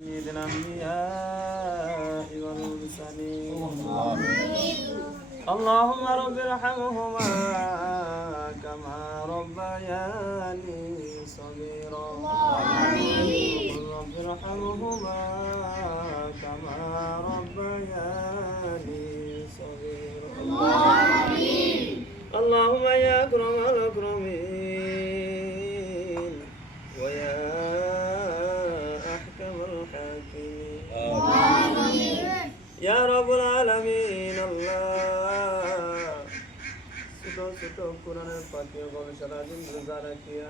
سيد الأنبياء والمرسلين اللهم رب ارحمهما كما ربياني صغيرا رب ارحمهما كما ربياني صغيرا اللهم يا أكرم الأكرمين ويا أحكم الحاكمين يا رب العالمين الله ছোট কোরআনের পাঠিয়ে গবেষণা দিন রোজা রাখিয়া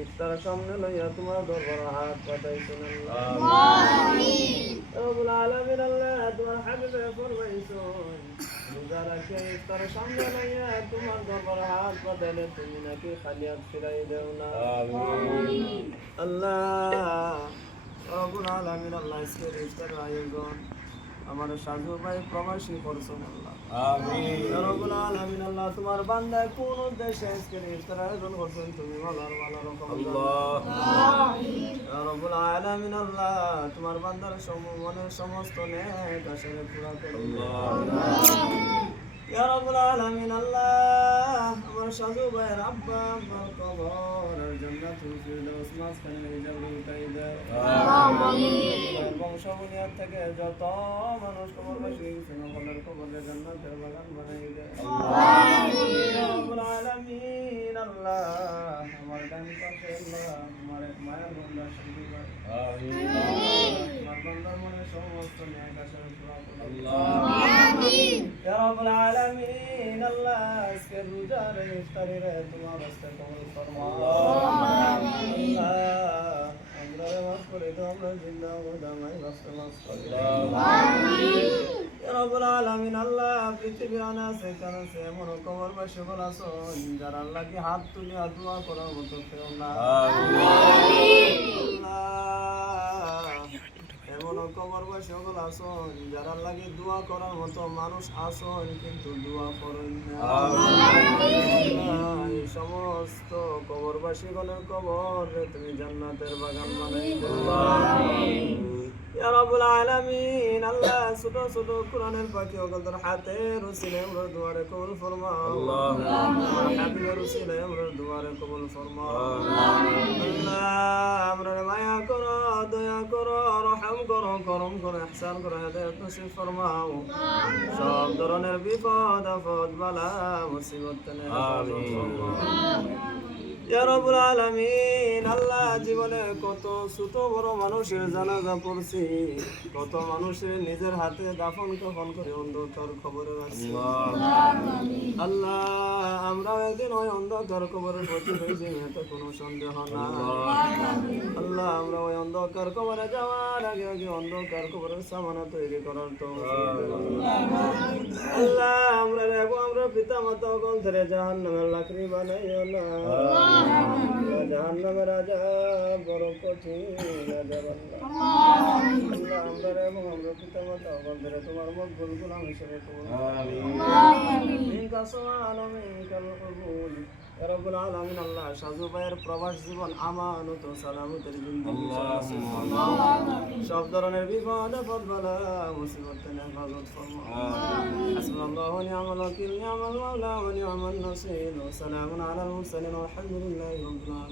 ইফতার সামনে লইয়া তোমার দরবার হাত পাতাইছেন রব্বুল আলামিন আল্লাহ তোমার হাবিবে ফরমাইছেন রোজা রাখিয়া ইফতার সামনে লইয়া তোমার দরবার হাত পাতাইলে তুমি নাকি খালি হাত ফিরাই দেও না আল্লাহ রব্বুল আলামিন আল্লাহ আজকের ইফতারের আয়োজন আমার সাধু ভাই প্রবাসী করছেন আল্লাহ আমিন রব্বুল আলামিন আল্লাহ তোমার বান্দা কোন উদ্দেশ্যে আজকের ইফতার আয়োজন করছেন তুমি ভালো রকম আল্লাহ আমিন রব্বুল আলামিন আল্লাহ তোমার বান্দার মনের সমস্ত নেক আশা পুরা করো আল্লাহ ইয়া রব্বুল আলামিন আল্লাহ আমার সাধু ভাইয়ের আব্বা আম্মার কবর জান্নাতুল ফিরদাউস মাঝখানে জায়গা উঠাই দাও আমিন বংশ বুনিয়াদ থেকে যত মানুষ কবরবাসী হয়েছে সকলের কবরে জান্নাতের বাগান বানাই দাও আমিন ইয়া রব্বুল আলামিন আল্লাহ আমার ডান পাশে আল্লাহ আমার মায়ের বান্দা সাধু ভাই আমিন আমার বান্দার মনের সমস্ত নেক আশা পুরা করো আমিন ইয়া রব্বুল আলামিন আল্লাহ আজকে রোজার ইফতারে তোমার রাস্তা কবুল ফরমাও আমিন আল্লাহ আমরা মাফ করে দাও আমরা জিন্দা ও দামাই রাস্তা মাফ করে দাও আমিন ইয়া রব্বুল আলামিন আল্লাহ পৃথিবীর আনাসে কানাসে এমন কবরবাসী বলাছো যারা আল্লাহকে হাত তুলে দোয়া করার মতো কেউ না আমিন আল্লাহ এমন কবরবাসী সকল আসন যারা লাগে দোয়া করার মতো মানুষ আসন কিন্তু দোয়া করেন না এই সমস্ত কবরবাসী গণের কবর তুমি জান্নাতের বাগান বানাই দাও ইয়া রাব্বুল আলামিন আল্লাহ ছোট ছোট কোরআনের পাখি ওগলদের হাতের উসিলে আমরা দুয়ারে কবুল ফরমাও আল্লাহ হাবিবের উসিলে আমরা দুয়ারে কবুল ফরমাও আল্লাহ আমরা মায়া করো দয়া করো রহম করো করম করো ইহসান করো হেদায়েত নসিব ফরমাও সব ধরনের বিপদ আপদ বালা মুসিবত থেকে হেফাজত ফরমাও ইয়া রাব্বুল আলামিন আল্লাহ জীবনে কত ছোট বড় মানুষের জানাজা পড়ছি কত মানুষের নিজের হাতে দাফন কাফন করে অন্ধকার খবরে রাখছি আল্লাহ আমরা একদিন ওই অন্ধকার কবরের প্রতি হয়েছি এতে কোনো সন্দেহ না আল্লাহ আমরা ওই অন্ধকার কবরে যাওয়ার আগে আগে অন্ধকার কবরের সামানা তৈরি করার তো আল্লাহ আমরা রেবো আমরা পিতা মাতা অকল ধরে জাহান্নামের লাকড়ি বানাইও না জাহান্নামের আযাব বড় কঠিন আযাব আল্লাহ আমরা রেবো আমরা পিতা মাতা অকল ধরে তোমার মকবুল গোলাম হিসেবে কবুল আমিন মিনকা সুআল মিনকাল কবুল ইয়া রাব্বুল আলামিন আল্লাহ সাজু ভাইয়ের প্রবাস জীবন আমানত ও সালামতের জিন্দেগি সব ধরনের বিপদ আপদ বালা মুসিবত থেকে হেফাজত ফরমাও হাসবুনাল্লাহু ওয়া নি'মাল ওয়াকিল নি'মাল মাওলা ওয়া নি'মান নাসির ওয়া সালামুন আলাল মুরসালিন ওয়া আলহামদুলিল্লাহি রাব্বিল আলামিন।